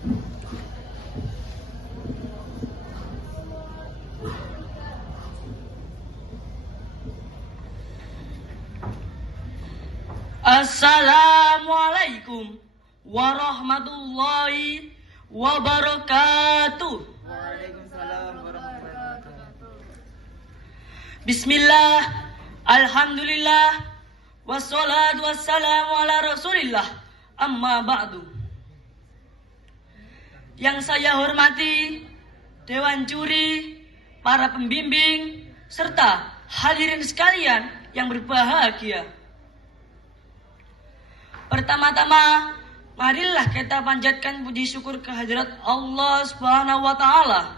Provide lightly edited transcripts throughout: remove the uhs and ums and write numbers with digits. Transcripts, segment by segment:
Assalamualaikum warahmatullahi wabarakatuh. Waalaikumsalam warahmatullahi wabarakatuh. Bismillah, alhamdulillah, wassalatu wassalamu ala rasulillah, amma ba'du. Yang saya hormati Dewan Juri, para pembimbing, serta hadirin sekalian yang berbahagia. Pertama-tama, marilah kita panjatkan puji syukur kehadirat Allah Subhanahu wa Ta'ala.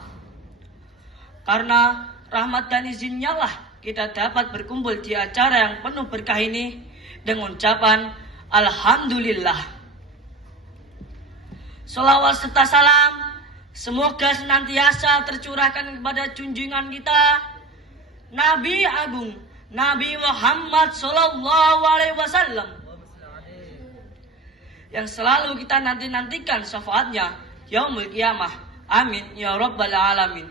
Karena rahmat dan izinnya lah kita dapat berkumpul di acara yang penuh berkah ini dengan ucapan Alhamdulillah. Sholawat serta salam semoga senantiasa tercurahkan kepada junjungan kita Nabi Agung Nabi Muhammad Sallallahu Alaihi Wasallam, yang selalu kita nantikan syafaatnya yaumul qiyamah. Amin ya rabbal alamin.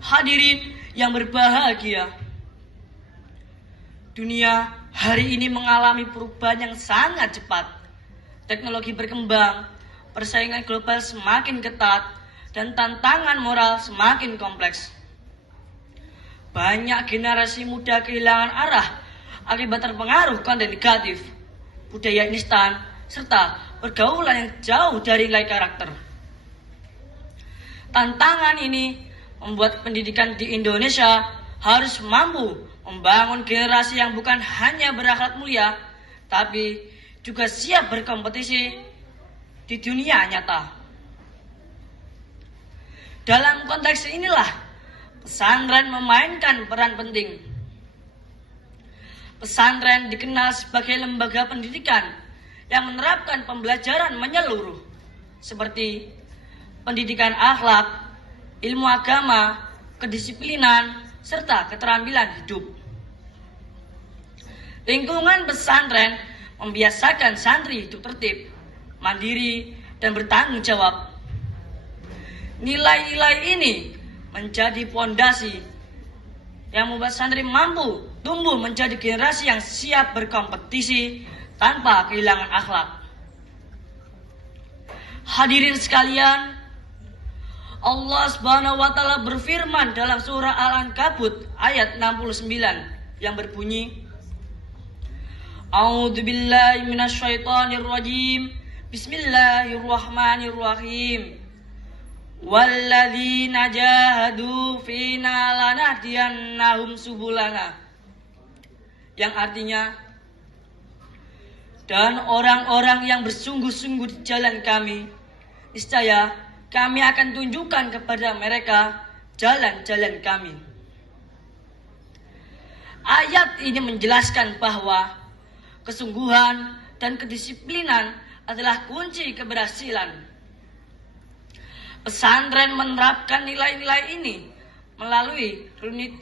Hadirin yang berbahagia, dunia hari ini mengalami perubahan yang sangat cepat. Teknologi berkembang, persaingan global semakin ketat, dan tantangan moral semakin kompleks. Banyak generasi muda kehilangan arah akibat terpengaruh konten negatif, budaya instan, serta pergaulan yang jauh dari nilai karakter. Tantangan ini membuat pendidikan di Indonesia harus mampu membangun generasi yang bukan hanya berakhlak mulia, tapi juga siap berkompetisi di dunia nyata. Dalam konteks inilah pesantren memainkan peran penting. Pesantren dikenal sebagai lembaga pendidikan yang menerapkan pembelajaran menyeluruh seperti pendidikan akhlak, ilmu agama, kedisiplinan, serta keterampilan hidup. Lingkungan pesantren membiasakan santri hidup tertib, mandiri, dan bertanggung jawab. Nilai-nilai ini menjadi fondasi yang membuat santri mampu tumbuh menjadi generasi yang siap berkompetisi tanpa kehilangan akhlak. Hadirin sekalian, Allah Subhanahu wa Ta'ala berfirman dalam surah Al-Ankabut ayat 69 yang berbunyi, A'udzubillahi minasyaitonirrajim. Bismillahirrahmanirrahim. Walladzina jahadu fina lanahdiyannahum subulana. Yang artinya, dan orang-orang yang bersungguh-sungguh di jalan kami, niscaya kami akan tunjukkan kepada mereka jalan-jalan kami. Ayat ini menjelaskan bahwa kesungguhan dan kedisiplinan adalah kunci keberhasilan. Pesantren menerapkan nilai-nilai ini melalui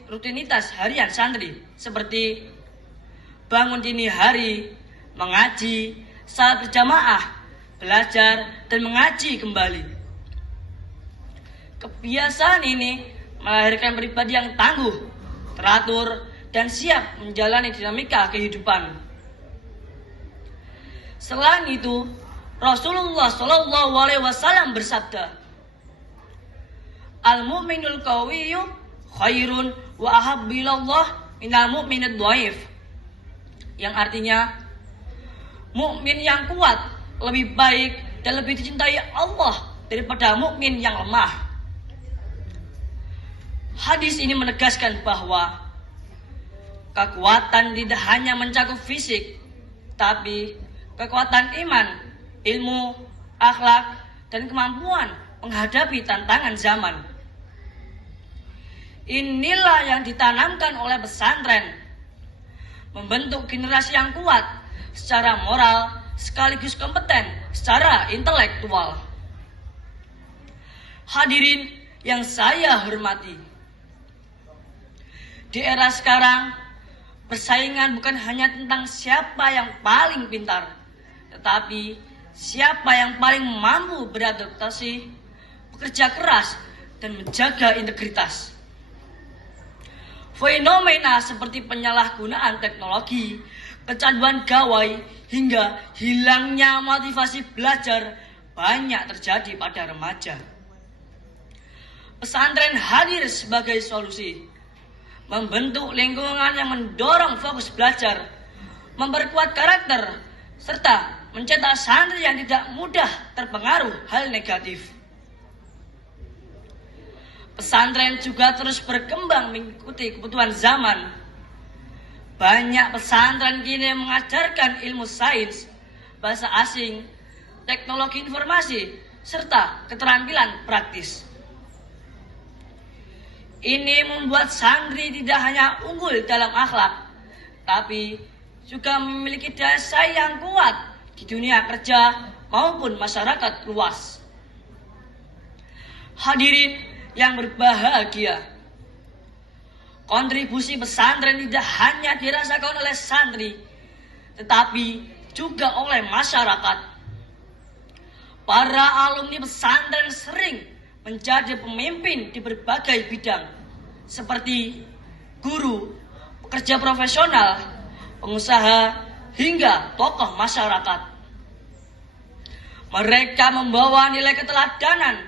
rutinitas harian santri seperti bangun dini hari, mengaji, salat berjamaah, belajar, dan mengaji kembali. Kebiasaan ini melahirkan pribadi yang tangguh, teratur, dan siap menjalani dinamika kehidupan. Selain itu, Rasulullah Shallallahu Alaihi Wasallam bersabda, Al-mu'minul qawiyyu khairun wa ahabbu ilallah minal mu'minid dhaif. Yang artinya, mukmin yang kuat lebih baik dan lebih dicintai Allah daripada mukmin yang lemah. Hadis ini menegaskan bahwa kekuatan tidak hanya mencakup fisik, tapi kekuatan iman, ilmu, akhlak, dan kemampuan menghadapi tantangan zaman. Inilah yang ditanamkan oleh pesantren, membentuk generasi yang kuat secara moral sekaligus kompeten secara intelektual. Hadirin yang saya hormati, di era sekarang persaingan bukan hanya tentang siapa yang paling pintar, tetapi siapa yang paling mampu beradaptasi, bekerja keras, dan menjaga integritas. Fenomena seperti penyalahgunaan teknologi, kecanduan gawai, hingga hilangnya motivasi belajar banyak terjadi pada remaja. Pesantren hadir sebagai solusi, membentuk lingkungan yang mendorong fokus belajar, memperkuat karakter, serta mencetak santri yang tidak mudah terpengaruh hal negatif. Pesantren juga terus berkembang mengikuti kebutuhan zaman. Banyak pesantren kini mengajarkan ilmu sains, bahasa asing, teknologi informasi, serta keterampilan praktis. Ini membuat santri tidak hanya unggul dalam akhlak, tapi juga memiliki daya saing yang kuat di dunia kerja maupun masyarakat luas. Hadirin yang berbahagia, kontribusi pesantren tidak hanya dirasakan oleh santri, tetapi juga oleh masyarakat. Para alumni pesantren sering menjadi pemimpin di berbagai bidang, seperti guru, pekerja profesional, pengusaha, hingga tokoh masyarakat. Mereka membawa nilai keteladanan,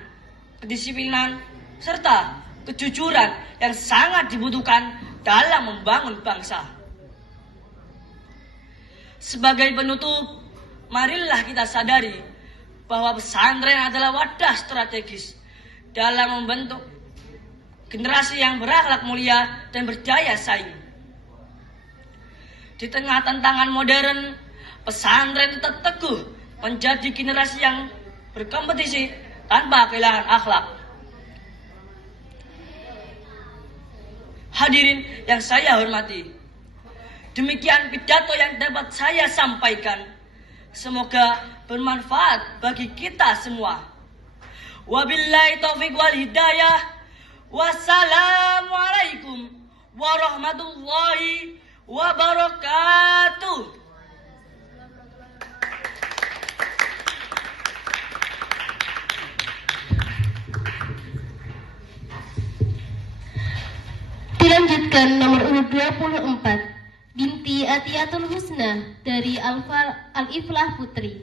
kedisiplinan, serta kejujuran yang sangat dibutuhkan dalam membangun bangsa. Sebagai penutup, marilah kita sadari bahwa pesantren adalah wadah strategis dalam membentuk generasi yang berakhlak mulia dan berdaya saing. Di tengah tantangan modern, pesantren tetap teguh menjadi generasi yang berkompetisi tanpa kehilangan akhlak. Hadirin yang saya hormati, demikian pidato yang dapat saya sampaikan. Semoga bermanfaat bagi kita semua. Wabillahi taufiq wal hidayah. Wassalamualaikum warahmatullahi wabarakatuh. Dilanjutkan nomor urut 24, binti Atiatul Husna dari Al-Iflah Putri.